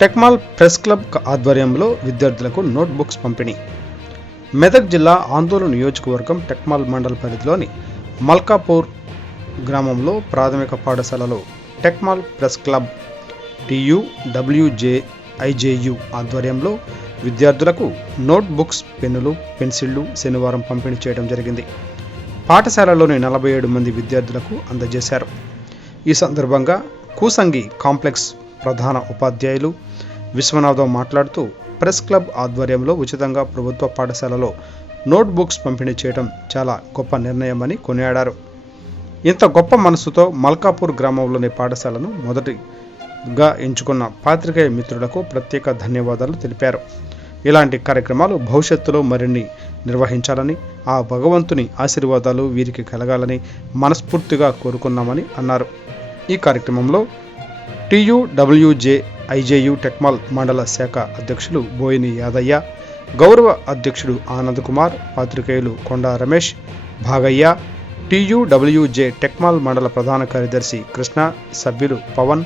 Tekmal press club ఆధ్వర్యంలో విద్యార్థులకు notebooks పంపిణీ. మెదక్ జిల్లా ఆందోళన నియోజకవర్గం టెక్మాల్ మండల పరిధిలోని మల్కాపూర్ గ్రామంలో ప్రాథమిక పాఠశాలలో టెక్మాల్ ప్రెస్ క్లబ్ TUWJIJU ఆధ్వర్యంలో విద్యార్థులకు నోట్బుక్స్, పెన్నులు, పెన్సిళ్లు శనివారం పంపిణీ చేయడం జరిగింది. పాఠశాలలోని 47 మంది విద్యార్థులకు అందజేశారు. ఈ సందర్భంగా కూసంగి కాంప్లెక్స్ ప్రధాన ఉపాధ్యాయులు విశ్వనాథం మాట్లాడుతూ ప్రెస్ క్లబ్ ఆధ్వర్యంలో ఉచితంగా ప్రభుత్వ పాఠశాలలో నోట్బుక్స్ పంపిణీ చేయడం చాలా గొప్ప నిర్ణయమని కొనియాడారు. ఇంత గొప్ప మనసుతో మల్కాపూర్ గ్రామంలోని పాఠశాలను మొదటిగా ఎంచుకున్న పాత్రికేయ మిత్రులకు ప్రత్యేక ధన్యవాదాలు తెలిపారు. ఇలాంటి కార్యక్రమాలు భవిష్యత్తులో మరిన్ని నిర్వహించాలని, ఆ భగవంతుని ఆశీర్వాదాలు వీరికి కలగాలని మనస్ఫూర్తిగా కోరుకున్నామని అన్నారు. ఈ కార్యక్రమంలో TUWJIJU టెక్మాల్ మండల శాఖ అధ్యక్షులు బోయిని యాదయ్య, గౌరవ అధ్యక్షుడు ఆనంద్ కుమార్, పాత్రికేయులు కొండా రమేష్, భాగయ్య, TUWJ టెక్మాల్ మండల ప్రధాన కార్యదర్శి కృష్ణ, సభ్యులు పవన్,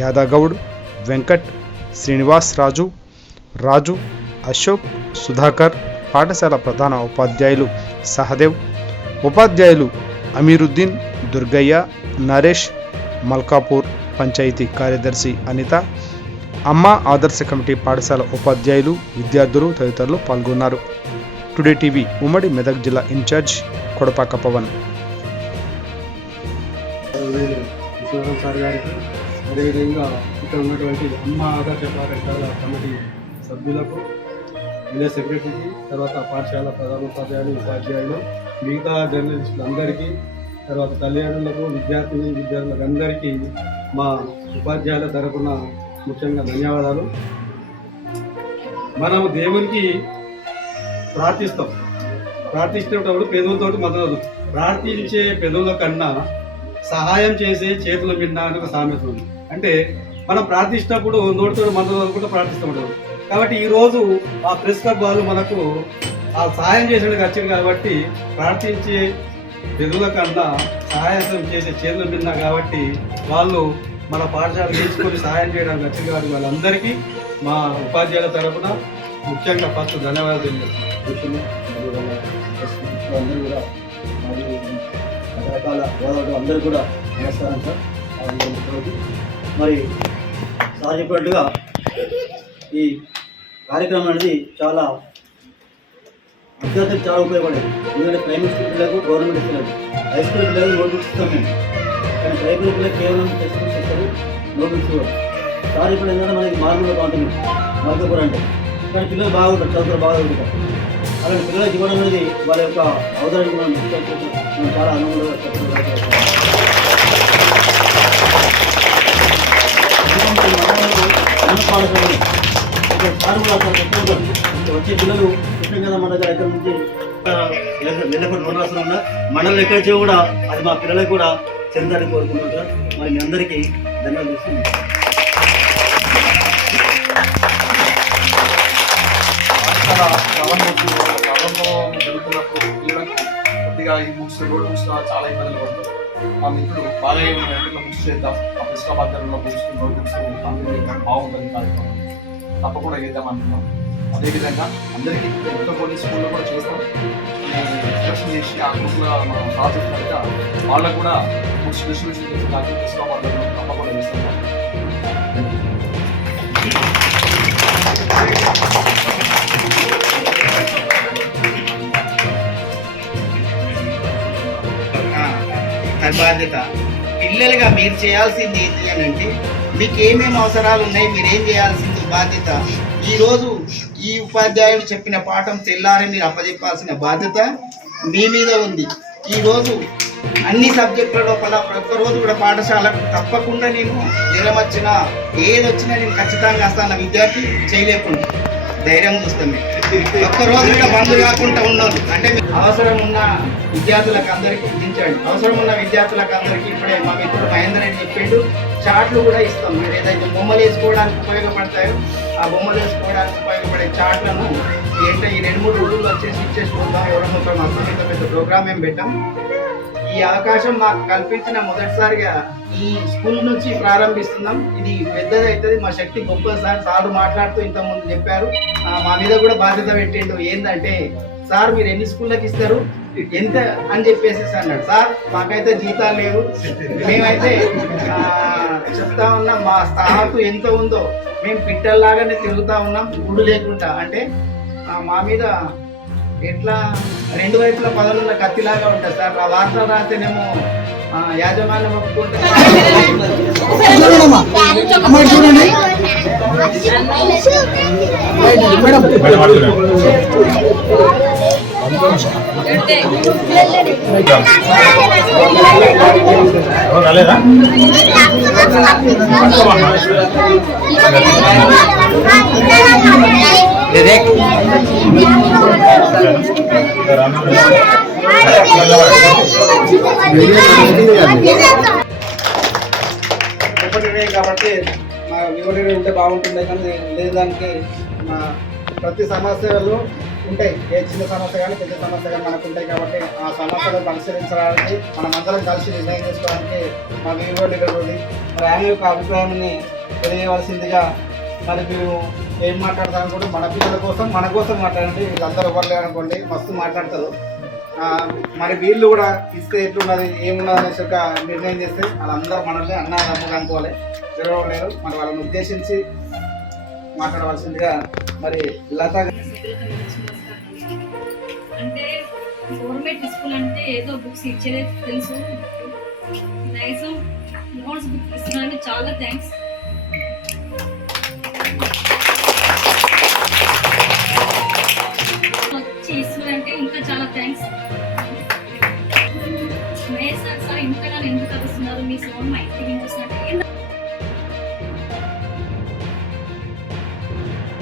యాదగౌడ్, వెంకట్, శ్రీనివాస్ రాజు, అశోక్, సుధాకర్, పాఠశాల ప్రధాన ఉపాధ్యాయులు సహదేవ్, ఉపాధ్యాయులు అమీరుద్దీన్, దుర్గయ్య, నరేష్, మల్కాపూర్ పంచాయతీ కార్యదర్శి అనిత, అమ్మ ఆదర్శ కమిటీ పాఠశాల ఉపాధ్యాయులు, విద్యార్థులు తదితరులు పాల్గొన్నారు. టుడే టీవీ ఉమ్మడి మెదక్ జిల్లా ఇన్ఛార్జ్ కొడపాక పవన్. అదేవిధంగా ఇక్కడ ఉన్నటువంటి అమ్మ ఆదర్శ పాఠశాల కమిటీ సభ్యులకు, విలేజ్ సెక్రటరీకి, తర్వాత పాఠశాల ప్రధానోపాధ్యాయులు, ఉపాధ్యాయులు, మిగతా జర్నలిస్టులందరికీ, తర్వాత తల్లిదండ్రులకు, విద్యార్థులకు అందరికీ మా ఉపాధ్యాయుల తరపున ముఖ్యంగా ధన్యవాదాలు. మనము దేవునికి ప్రార్థించేటప్పుడు పెదవులతో మొదలదు. ప్రార్థించే పెదవుల కన్నా సహాయం చేసే చేతుల మిన్న అని ఒక సామెత ఉంది. అంటే మనం ప్రార్థించినప్పుడు నోటితో మొదలు కూడా ప్రార్థిస్తుంటారు. కాబట్టి ఈరోజు ఆ ప్రెస్ క్లబ్ వాళ్ళు మనకు ఆ సహాయం చేసేందుకు వచ్చారు. కాబట్టి ప్రార్థించే పెదవుల కన్నా సహాయం చేసే చేతుల మిన్న కాబట్టి వాళ్ళు మన పాఠశాల నేర్చుకొని సహాయం చేయడానికి వచ్చింది. కాబట్టి వాళ్ళందరికీ మా ఉపాధ్యాయుల తరఫున ముఖ్యంగా ఫస్ట్ ధన్యవాదాలు తెలియజేస్తున్నాం. అందరూ కూడా మరియు రకరకాల హోదాలు అందరూ కూడా నమస్కారం సార్. మరి సార్ చెప్పినట్టుగా ఈ కార్యక్రమం అనేది చాలా విద్యార్థులకు చాలా ఉపయోగపడేది. ఎందుకంటే ప్రైమరీ స్కూల్ పిల్లలకు గవర్నమెంట్ ఇస్తున్నారు, హై స్కూల్ పిల్లలకు నోట్బుక్స్ ఇస్తాం మేము. కానీ ప్రైమరీ పిల్లలకు కేవలం టెక్స్ట్ బుక్స్ ఇస్తారు, నోట్బుక్స్ కూడా. సార్ ఇప్పుడు ఏంటంటే మనకి మార్పులో బాగుంటుంది మార్గపురం అంటే, కానీ పిల్లలు బాగుంటారు, చదువులు బాగా ఉంటారు. అలాంటి పిల్లలకు ఇవ్వడం అనేది వాళ్ళ యొక్క అవసరానికి మనం చాలా ఆనందంగా వచ్చే పిల్లలు కృష్ణ కదా మన దగ్గర ఎక్కడి నుంచి వెళ్ళకుండా నోరాసం ఉన్నా మండలం ఎక్కడ వచ్చి కూడా అది మా పిల్లలకు కూడా చెందాలని కోరుకుంటున్నాం సార్. మరి మీ అందరికీ ధన్యవాదాలు చేస్తున్నాం. జరుగుతున్నప్పుడు పిల్లలకు కొద్దిగా ఈ బుక్స్ రోడ్ బుక్స్ చాలా ఇబ్బందులు పడుతుంది. మా మిత్రుడు బాగా బుక్స్ చేద్దాం, ఆ పుస్తకాబాధ్యంలో బుక్స్ రోడ్ బుక్స్ బాగుంటుంది కార్యక్రమం తప్పకుండా చేద్దామంటున్నాం. అదేవిధంగా అందరికీ ఇంకా కొన్ని స్కూల్లో కూడా చేస్తాం, సెలక్షన్ చేసి ఆ బుక్లో మనం సాధించినట్టుగా వాళ్ళకు కూడా బుక్స్ డిస్ట్రిబ్యూషన్ చేసి దానికి పుస్తకాబాధ్యంలో తప్పకుండా చేస్తాం. బాధ్యత పిల్లలుగా మీరు చేయాల్సింది ఏంటి అని అంటే, మీకు ఏమేమి అవసరాలు ఉన్నాయి, మీరేం చేయాల్సింది బాధ్యత. ఈరోజు ఈ ఉపాధ్యాయుడు చెప్పిన పాఠం తెల్లారి మీరు అప్పచెప్పాల్సిన బాధ్యత మీ మీద ఉంది. ఈరోజు అన్ని సబ్జెక్టుల లోపల ఒక్కరోజు కూడా పాఠశాలకు తప్పకుండా నేను జ్వరం వచ్చినా ఏదొచ్చినా నేను ఖచ్చితంగా వస్తాను. విద్యార్థి చేయలేకుండా ధైర్యం చూస్తాం. ఒక్కరోజు కూడా బంద్ కాకుండా ఉన్నది అంటే అవసరం ఉన్న విద్యార్థులకు అందరికీ గుర్తించండి. అవసరం ఉన్న విద్యార్థులకు అందరికీ ఇప్పుడే మా మిత్రుడు మహేందర్ అని చెప్పిండు, చాట్లు కూడా ఇస్తాం. మీరు ఏదైతే బొమ్మలు వేసుకోవడానికి ఉపయోగపడతాయో ఆ బొమ్మలు వేసుకోవడానికి ఉపయోగపడే చాట్లను ఏంటంటే ఈ 2-3 రోజులు వచ్చేసి ఇచ్చేసి చూద్దాం. ఎవరో ఒక పెద్ద ప్రోగ్రామ్ ఏం పెట్టాం. ఈ ఈ అవకాశం మాకు కల్పించిన మొదటిసారిగా ఈ స్కూల్ నుంచి ప్రారంభిస్తున్నాం. ఇది పెద్దది అవుతుంది, మా శక్తి గొప్ప సార్ మాట్లాడుతూ ఇంతకుముందు చెప్పారు. మా మీద కూడా బాధ్యత పెట్టిండు. ఏంటంటే సార్ మీరు ఎన్ని స్కూళ్ళకి ఇస్తారు ఎంత అని చెప్పేసి అన్నాడు. సార్ మాకైతే జీతాలు లేవు, మేమైతే చెప్తా ఉన్నాం మా స్థానకు ఎంత ఉందో మేము పిట్టల్లాగానే తిరుగుతూ ఉన్నాం గుడు లేకుండా. అంటే మా మీద ఎట్లా రెండు వైపుల పదవుల కత్తిలాగా ఉంటుంది సార్. ఆ వార్తలు రాస్తేనేమో యాజమాన్యం ఒప్పుకుంటే ఒకటి కాబట్టి మా వివరణ ఉంటే బాగుంటుంది. కానీ లేదానికి మా ప్రతి సమస్యలు ఉంటాయి, ఏ చిన్న సమస్య కానీ పెద్ద సమస్య కానీ మనకు ఉంటాయి. కాబట్టి ఆ సమస్యలు పరిశీలించడానికి మనం అందరం కలిసి నిర్ణయం చేసుకోవడానికి మా వివరణ ఉంది. మరి ఆయన యొక్క అభిప్రాయాన్ని తెలియవలసిందిగా మరి మీరు ఏం మాట్లాడతారు కూడా మన పిల్లల కోసం మన కోసం మాట్లాడండి. వీళ్ళందరూ ఎవరు లేరనుకోండి మస్తు మాట్లాడతారు. మరి వీళ్ళు కూడా ఇస్తే ఎట్లున్నది ఏమున్నది అనేసి ఒక నిర్ణయం చేస్తే వాళ్ళందరూ మనల్ని అన్నదమ్ములు అనుకోవాలి, తిరగలేరు. మరి వాళ్ళని ఉద్దేశించి మాట్లాడవలసిందిగా మరి లత. అంటే గవర్నమెంట్ స్కూల్ అంటే ఏదో బుక్స్ ఇచ్చేదే తెలుసు, నైజం నోట్స్ బుక్ ఇస్తున్నారని చాలా థ్యాంక్స్. వచ్చి ఇస్తున్నారంటే ఇంకా చాలా థ్యాంక్స్. మహేష్ సార్ ఇంకా నన్ను ఎందుకు కలుస్తున్నారు మీ సోన్ మై